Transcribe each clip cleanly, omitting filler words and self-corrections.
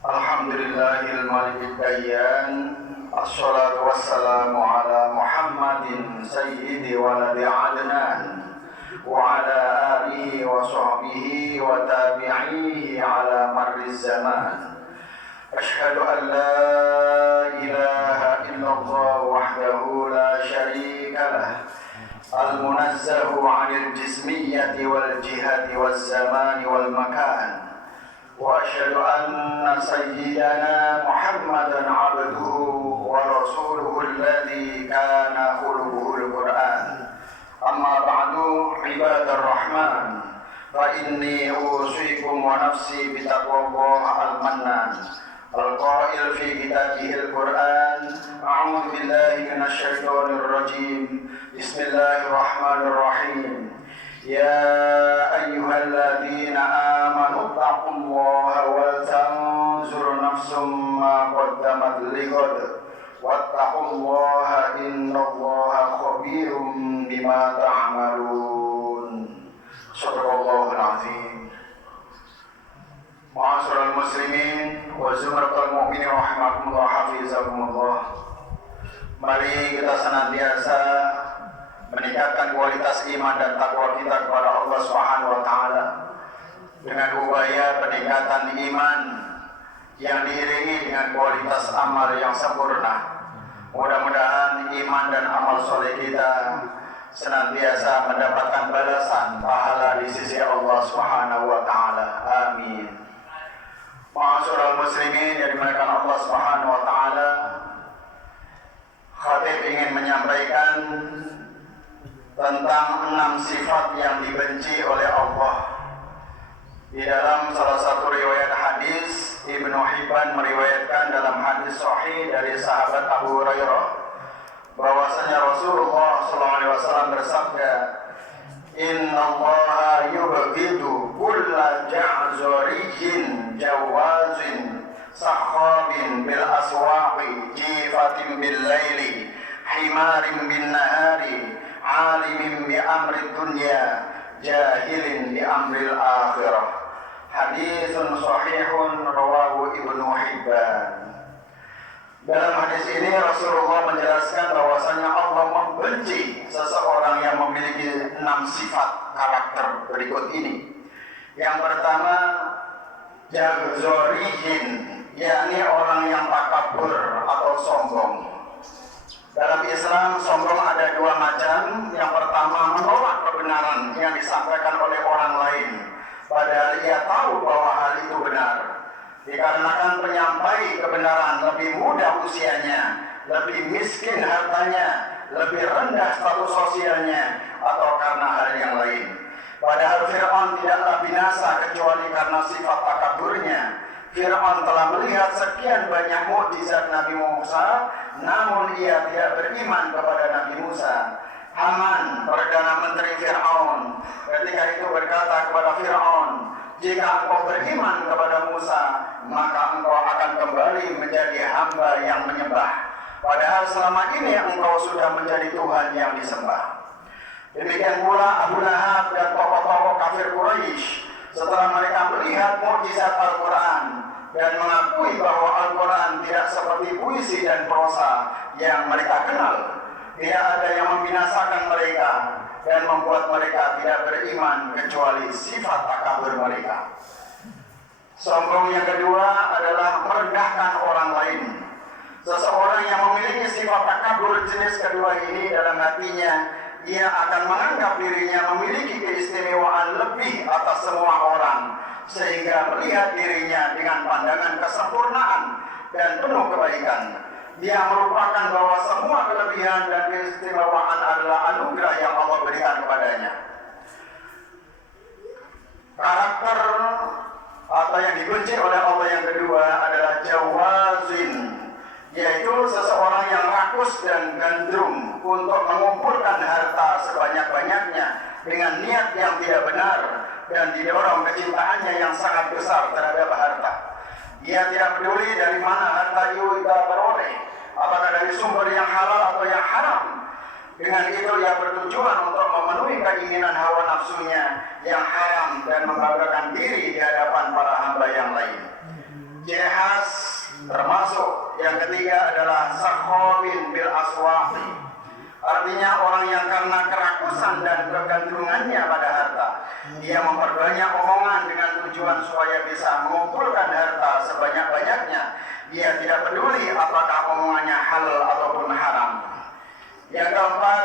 Alhamdulillahil malikid dayyan. Assalatu wassalamu ala Muhammadin sayyidi waladi adnan wa ala alihi wa sahbihi wa tabi'ihi ala marriz zaman. Ashhadu an la ilaha illallah wahdahu la syarika lah, al-munazzahu 'anil jismiyyati wal jihati waz zamani wal makan. Wa asyhadu anna sayyidana Muhammadan 'abduhu wa rasuluhu alladzi kana khuluquhul Qur'an. Amma ba'du, ibadar rahman, fa inni usikum wa nafsi bi taqwallah al-mannan. Al-qail fi kitabihil Qur'an, a'udzu billahi minasy syaithanir rajim. Bismillahirrahmanirrahim. Ya ayyuhalladzina amanu taqullaha wal tanzur nafsum ma qaddamat lighad wattaqullaha innallaha khabirum bima ta'malun. Shadaqallahul azim. Ma'asyiral muslimin wa zumratul mu'minin rahimakumullah hafizakumullah. Mari kita senantiasa meningkatkan kualitas iman dan takwa kita kepada Allah Subhanahu wa taala dengan upaya peningkatan iman yang diiringi dengan kualitas amal yang sempurna. Mudah-mudahan iman dan amal soleh kita senantiasa mendapatkan balasan pahala di sisi Allah Subhanahu wa taala. Amin. Ma'asyiral muslimin yang dimuliakan Allah Subhanahu wa taala, khatib ingin menyampaikan tentang 6 sifat yang dibenci oleh Allah. Di dalam salah satu riwayat hadis, Ibnu Hibban meriwayatkan dalam hadis sahih dari sahabat Abu Hurairah bahwasanya Rasulullah SAW bersabda, Inna Allaha yubghidu kulla ja'zariyin jawazin sakhabin bil aswaqi jifatin bil laili himarin bin nahari alimin bi amri dunya jahilin bi amril akhirah. Hadisun sahihun rawahu Ibnu Hibban. Dalam hadis ini Rasulullah menjelaskan bahwasanya Allah membenci seseorang yang memiliki 6 sifat karakter berikut ini. Yang pertama, jazoriyin, yakni orang yang takabur atau sombong. Dalam Islam, sombong ada 2 macam. Yang pertama, menolak kebenaran yang disampaikan oleh orang lain, padahal ia tahu bahwa hal itu benar. Dikarenakan penyampai kebenaran lebih muda usianya, lebih miskin hartanya, lebih rendah status sosialnya, atau karena hal yang lain. Padahal Fir'aun tidaklah binasa kecuali karena sifat takaburnya. Fir'aun telah melihat sekian banyak mukjizat Nabi Musa, namun ia tidak beriman kepada Nabi Musa. Haman, Perdana Menteri Fir'aun, ketika itu berkata kepada Fir'aun, jika engkau beriman kepada Musa, maka engkau akan kembali menjadi hamba yang menyembah. Padahal selama ini engkau sudah menjadi Tuhan yang disembah. Demikian pula Abu Lahab dan tokoh-tokoh kafir Quraisy, setelah mereka melihat mukjizat Al-Quran dan mengakui bahwa Al-Quran tidak seperti puisi dan prosa yang mereka kenal, tidak ada yang membinasakan mereka dan membuat mereka tidak beriman kecuali sifat takabur mereka. Sombong yang kedua adalah merendahkan orang lain. Seseorang yang memiliki sifat takabur jenis kedua ini dalam hatinya, ia akan menganggap dirinya memiliki keistimewaan lebih atas semua orang, sehingga melihat dirinya dengan pandangan kesempurnaan dan penuh kebaikan. Dia merupakan bahwa semua kelebihan dan keistimewaan adalah anugerah yang Allah berikan kepadanya. Karakter atau yang dibenci oleh Allah yang kedua adalah jawazin, yaitu seseorang yang rakus dan gandrung untuk mengumpulkan harta sebanyak-banyaknya dengan niat yang tidak benar dan didorong kecintaannya yang sangat besar terhadap harta. Dia tidak peduli dari mana harta itu kita peroleh, apakah dari sumber yang halal atau yang haram. Dengan itu ia bertujuan untuk memenuhi keinginan hawa nafsunya yang haram dan membanggakan diri di hadapan para hamba yang lain. Ciri khas termasuk yang ketiga adalah sakhawin bil aswaqi. Artinya orang yang karena kerakusan dan kegantungannya pada harta, ia memperbanyak omongan dengan tujuan supaya bisa mengumpulkan harta sebanyak-banyaknya. Ia tidak peduli apakah omongannya halal ataupun haram. Yang keempat,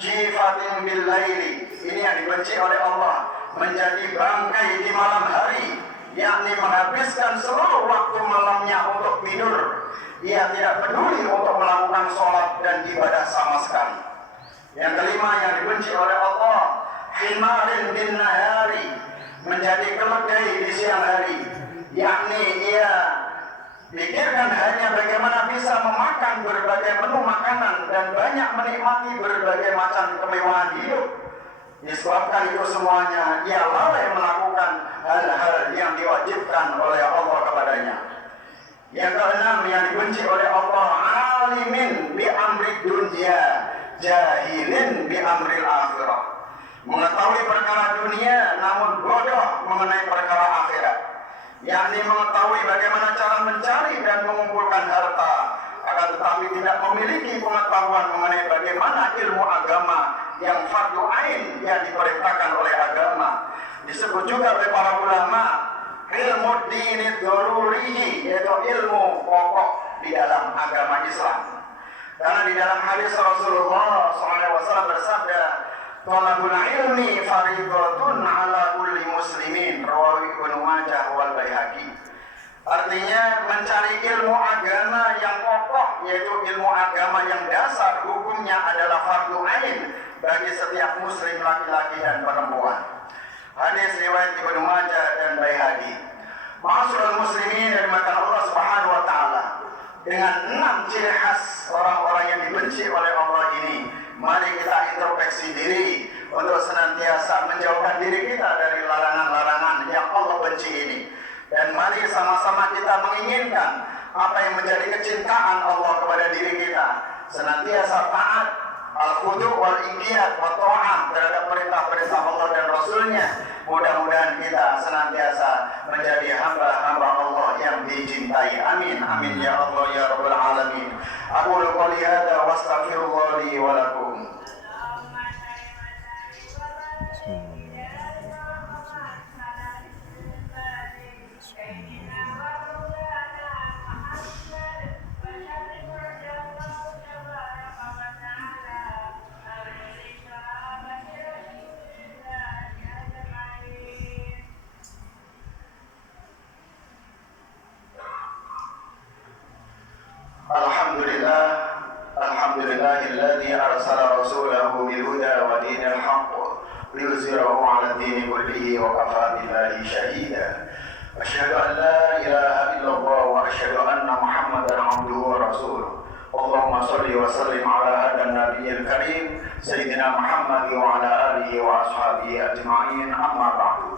jifatin bil laili. Ini yang dibenci oleh Allah, menjadi bangkai di malam hari, yakni menghabiskan seluruh waktu malamnya untuk tidur. Ia tidak peduli untuk melakukan sholat dan ibadah sama sekali. Yang kelima yang dibenci oleh Allah, himarin bin nahari, menjadi keledai di siang hari, yakni ia pikirkan hanya bagaimana bisa memakan berbagai menu makanan dan banyak menikmati berbagai macam kemewahan hidup. Disebabkan itu semuanya, ia lalai melakukan hal-hal yang diwajibkan oleh Allah kepadanya. Yang keenam yang dibenci oleh Allah, alimin bi amri dunya, jahilin bi amril akhirah. Mengetahui perkara dunia namun bodoh mengenai perkara akhirat. Yakni mengetahui bagaimana cara mencari dan mengumpulkan harta, akan tetapi tidak memiliki pengetahuan mengenai bagaimana ilmu agama yang fardu ain yang diperintahkan oleh agama. Disebut juga oleh para ulama ilmu dinid daruri, yaitu ilmu pokok di dalam agama Islam. Karena di dalam hadis Rasulullah SAW bersabda, "Thalabul ilmi fariidatun 'ala kulli muslimin," rawahu Ibnu Majah wal Baihaqi. Artinya mencari ilmu agama yang pokok, yaitu ilmu agama yang dasar, hukumnya adalah fardu ain bagi setiap muslim laki-laki dan perempuan. Hadis riwayat Ibnu Majah dan Baihaqi. Ma'asyiral muslimin yang dimuliakan Allah Subhanahu wa taala, dengan 6 ciri khas orang-orang yang dibenci oleh Allah ini, mari kita introspeksi diri untuk senantiasa menjauhkan diri kita dari larangan-larangan yang Allah benci ini. Dan mari sama-sama kita menginginkan apa yang menjadi kecintaan Allah kepada diri kita, senantiasa taat, al-khudu' wal-inqiyad wa ta'ah terhadap perintah-perintah Allah dan Rasulnya. Mudah-mudahan kita senantiasa menjadi hamba-hamba Allah yang dicintai. Amin. Amin ya Allah ya Rabbal Alamin. Aqulu qouli hadza wa astaghfirullah li wa lakum. Alhamdulillahilladzi arsala rasulahu bil huda wa dinil haqq liyuzhirahu 'ala ad-dini kullihi wa kafaa billahi shahida. Asyhadu an la ilaha illallah wa asyhadu anna Muhammadan 'abduhu wa rasuluh. Allahumma shalli wa sallim 'ala hadan nabiyil karim sayyidina Muhammad wa 'ala alihi wa ashabihi ajma'in. Amma ba'du.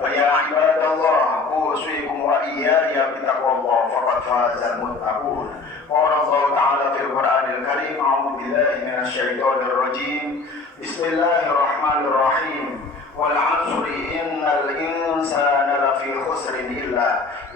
فيا عباد الله أوصيكم وإياي بتقوى الله فقد فاز المتقون. قال الله تعالى في القرآن الكريم: أعوذ بالله من الشيطان الرجيم. بسم الله الرحمن الرحيم. والعصر إن الإنسان لفي خسر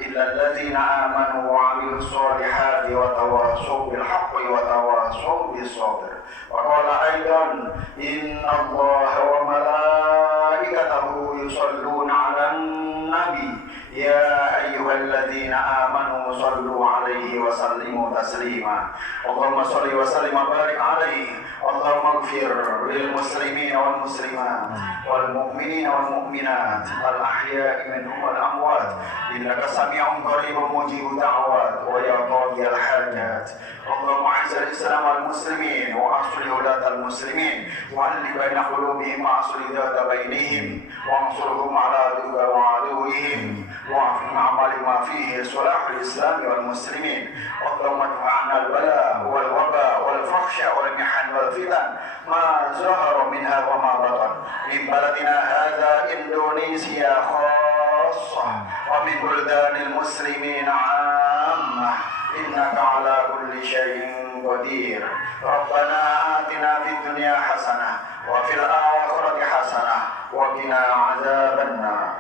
إلا الذين آمنوا وعملوا الصالحات وتواصوا بالحق وتواصوا بالصبر. وقال أيضا: إن الله وملائكته يصلون على النبي يا أيها الذين آمنوا صلوا عليه وسلموا تسليما. اللهم صل وسلم وبارك عليه. اللهم اغفر للمسلمين والمسلمات والمؤمنين والمؤمنات الأحياء منهم والأموات إنك سميع قريب مجيب الدعوات ويا قاضي الحاجات. اللهم أعز الإسلام والمسلمين وأصلح ولاة المسلمين وألف بين قلوبهم وأصلح ذات بينهم وانصرهم على عدوهم وعفو عمل ما فيه صلاح الإسلام والمسلمين. اللهم ادفع عنا البلاء والوباء والفحش والمحن والفتن ما ظهر منها وما بطن من بلدنا هذا إندونيسيا خاصة ومن بلدان المسلمين عامة إنك على كل شيء قدير. ربنا آتنا في الدنيا fil akhirati hasanah wa qina adzabannar.